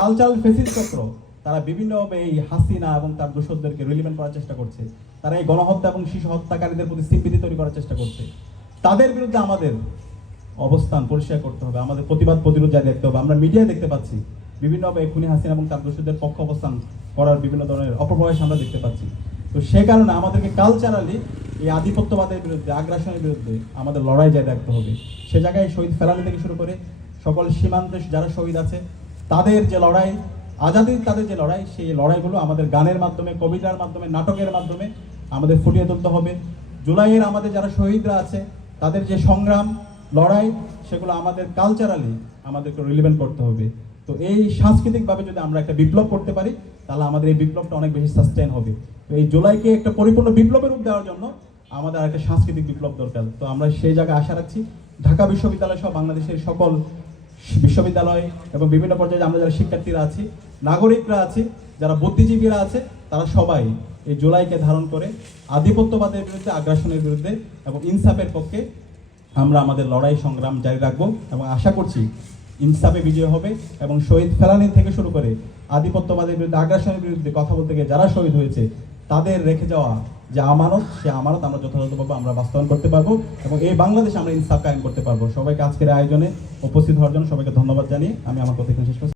Cultural ফেসিলিটিপত্র তারা বিভিন্নভাবে এই হাসিনা এবং তার দোষরদেরকে রিলিভেন্ট করার চেষ্টা করছে। তারা এই গণহত্যা এবং শিশু হত্যাকারীদের প্রতি সিম্পিতি তৈরি করার চেষ্টা করছে। তাদের বিরুদ্ধে আমাদের অবস্থান পরিষ্কার করতে হবে, আমাদের প্রতিবাদ প্রতিরোধ জারি রাখতে হবে। আমরা মিডিয়ায় দেখতে পাচ্ছি বিভিন্নভাবে খুনি হাসিনা এবং তার দোষরদের পক্ষ অবস্থান করার বিভিন্ন ধরনের অপপ্রয়াস আমরা দেখতে পাচ্ছি। তো সে কারণে আমাদেরকে কালচারালি এই আধিপত্যবাদের বিরুদ্ধে, আগ্রাসনের বিরুদ্ধে আমাদের লড়াই জারি রাখতে হবে। সে জায়গায় শহীদ ফেলানি থেকে শুরু করে সকল সীমান্তে যারা শহীদ আছে তাদের যে লড়াই, আজাদির তাদের যে লড়াই, সেই লড়াইগুলো আমাদের গানের মাধ্যমে, কবিতার মাধ্যমে, নাটকের মাধ্যমে আমাদের ফুটিয়ে তুলতে হবে। জুলাইয়ের আমাদের যারা শহীদরা আছে তাদের যে সংগ্রাম, লড়াই, সেগুলো আমাদের কালচারালি আমাদেরকে রিলিভেন্ট করতে হবে। তো এই সাংস্কৃতিকভাবে যদি আমরা একটা বিপ্লব করতে পারি তাহলে আমাদের এই বিপ্লবটা অনেক বেশি সাস্টেন হবে। তো এই জুলাইকে একটা পরিপূর্ণ বিপ্লবের রূপ দেওয়ার জন্য আমাদের একটা সাংস্কৃতিক বিপ্লব দরকার। তো আমরা সেই জায়গায় আশা রাখছি ঢাকা বিশ্ববিদ্যালয় সহ বাংলাদেশের সকল বিশ্ববিদ্যালয় এবং বিভিন্ন পর্যায়ে আমরা যারা শিক্ষার্থীরা আছি, নাগরিকরা আছি, যারা বুদ্ধিজীবীরা আছে, তারা সবাই এই জুলাইকে ধারণ করে আধিপত্যবাদের বিরুদ্ধে, আগ্রাসনের বিরুদ্ধে এবং ইনসাফের পক্ষে আমরা আমাদের লড়াই সংগ্রাম জারি রাখবো এবং আশা করছি ইনসাফে বিজয় হবে এবং শহীদ ফেলানি থেকে শুরু করে আধিপত্যবাদের বিরুদ্ধে, আগ্রাসনের বিরুদ্ধে কথা বলতে গিয়ে যারা শহীদ হয়েছে তাদের রেখে যাওয়া যে আমানত, সে আমানত আমরা যথাযথভাবে আমরা বাস্তবায়ন করতে পারবো এবং এই বাংলাদেশে আমরা ইনসাফ কায়েম করতে পারবো। সবাইকে আজকের আয়োজনে উপস্থিত হওয়ার জন্য সবাইকে ধন্যবাদ জানিয়ে আমি আমার কথা এখানে শেষ করছি।